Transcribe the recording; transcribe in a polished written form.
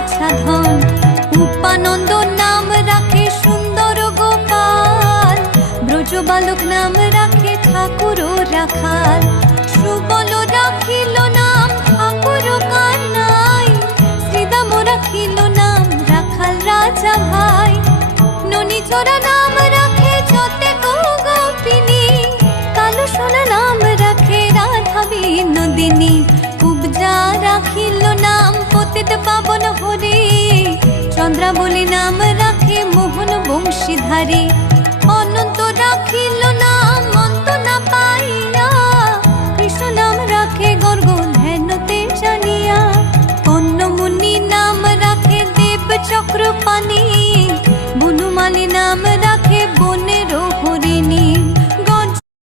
বাছা ধন। উপানন্দ নাম রাখে সুন্দর গোপাল, ব্রজ বালক নাম রাখে ঠাকুর রাখাল। সুবল রাখিল নাম ঠাকুর কানাই, শ্রীদাম রাখিল নাম রাখাল রাজা ভাই। ননীচরা নাম রাখে যতে গোপিনী, কালো সোনা নাম রাখে রাধা বিনোদিনী। কুবজা রাখিল নাম পতিত পাবন হরি, চন্দ্রাবলী নাম রাখে মোহন বংশীধারী। অনন্ত রাখিল নাম